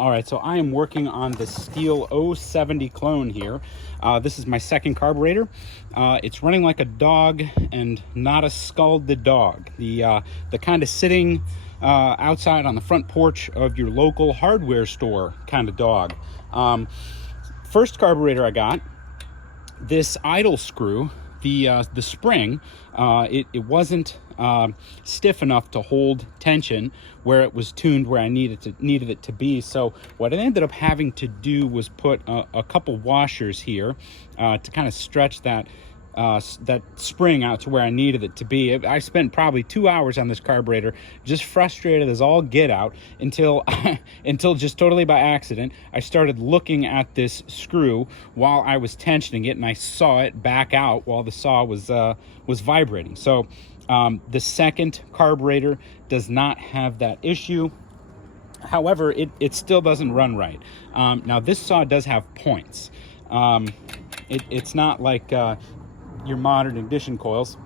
All right, so I am working on the Steel 070 clone here. This is my second carburetor. It's running like a dog and not a scalded dog. The kind of sitting outside on the front porch of your local hardware store kind of dog. First carburetor I got, this idle screw, the spring, it wasn't stiff enough to hold tension where it was tuned where I needed it to be. So what I ended up having to do was put a couple washers here to kind of stretch that spring out to where I needed it to be. I spent probably 2 hours on this carburetor, just frustrated as all get out, until just totally by accident, I started looking at this screw while I was tensioning it, and I saw it back out while the saw was vibrating. So the second carburetor does not have that issue. However, it still doesn't run right. Now this saw does have points. It's not like your modern ignition coils,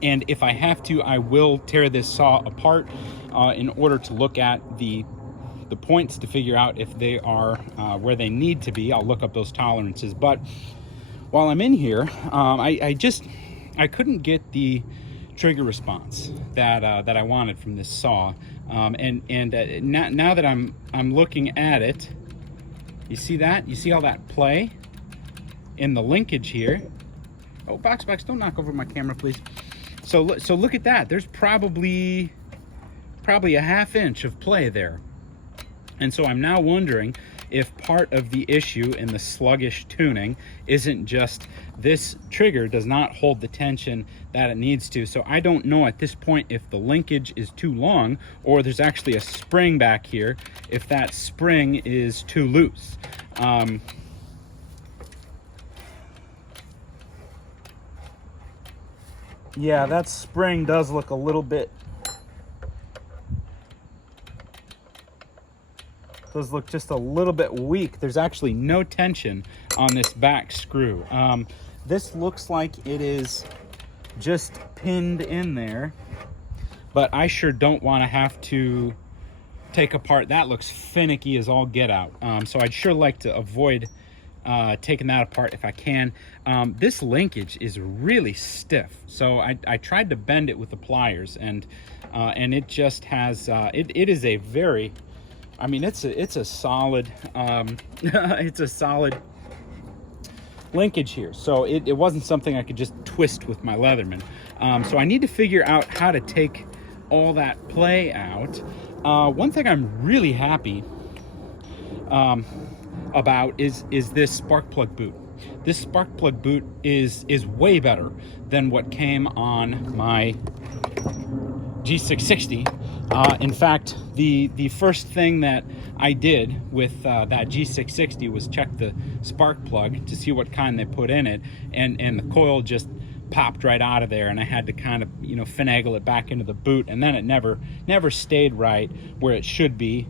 and if I have to, I will tear this saw apart in order to look at the points to figure out if they are where they need to be. I'll look up those tolerances. But while I'm in here, I couldn't get the trigger response that I wanted from this saw, now that I'm looking at it, you see that? You see all that play in the linkage here? Oh, box, don't knock over my camera, please. So look at that. There's probably a ½ inch of play there. And so I'm now wondering if part of the issue in the sluggish tuning isn't just this trigger does not hold the tension that it needs to. So I don't know at this point if the linkage is too long or there's actually a spring back here, if that spring is too loose. Yeah, that spring does look a little bit, does look just a little bit weak. There's actually no tension on this back screw. This looks like it is just pinned in there, but I sure don't want to have to take apart. That looks finicky as all get out. So I'd sure like to avoid taking that apart if I can. This linkage is really stiff, so I tried to bend it with the pliers, and it just has it is a very, I mean, it's a solid it's a solid linkage here. So it wasn't something I could just twist with my Leatherman. So I need to figure out how to take all that play out. One thing I'm really happy about is this spark plug boot. This spark plug boot is way better than what came on my G660. In fact, the first thing that I did with that G660 was check the spark plug to see what kind they put in it, and the coil just popped right out of there, and I had to kind of, you know, finagle it back into the boot, and then it never stayed right where it should be.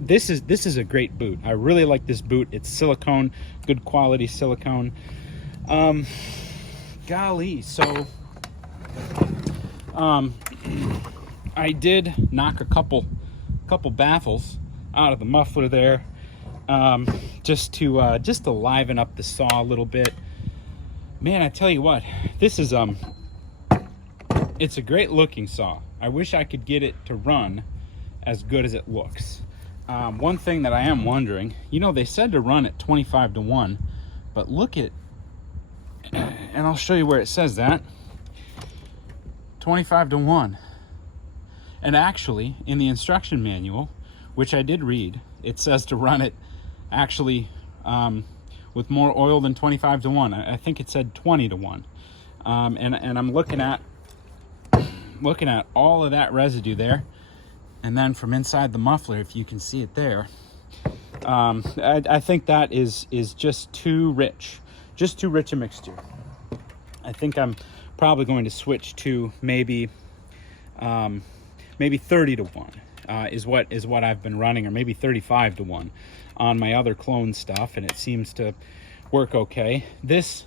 This is a great boot. I really like this boot. It's silicone, good quality silicone. Golly, so I did knock a couple baffles out of the muffler there, just to liven up the saw a little bit. Man, I tell you what, this is it's a great looking saw. I wish I could get it to run as good as it looks. One thing that I am wondering, you know, they said to run at 25-1, but look at, and I'll show you where it says that, 25-1. And actually, in the instruction manual, which I did read, it says to run it actually with more oil than 25-1. I think it said 20-1. And I'm looking at all of that residue there, and then from inside the muffler, if you can see it there, I think that is just too rich a mixture. I think I'm probably going to switch to maybe 30-1 is what I've been running, or maybe 35-1 on my other clone stuff, and it seems to work okay. This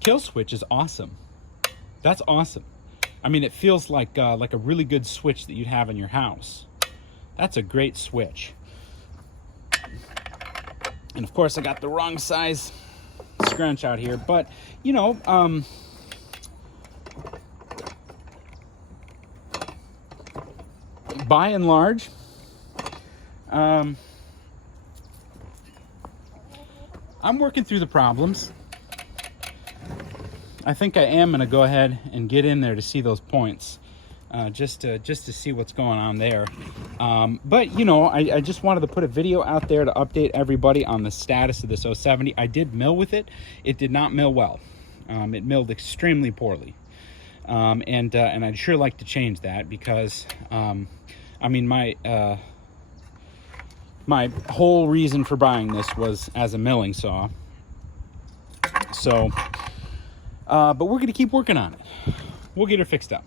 kill switch is awesome. That's awesome. I mean, it feels like a really good switch that you'd have in your house. That's a great switch. And of course I got the wrong size scrunch out here, but you know, by and large, I'm working through the problems. I think I am going to go ahead and get in there to see those points, just to see what's going on there. But you know, I just wanted to put a video out there to update everybody on the status of this 070. I did mill with it. It did not mill well. It milled extremely poorly, and I'd sure like to change that, because I mean, my whole reason for buying this was as a milling saw. So, but we're going to keep working on it. We'll get her fixed up.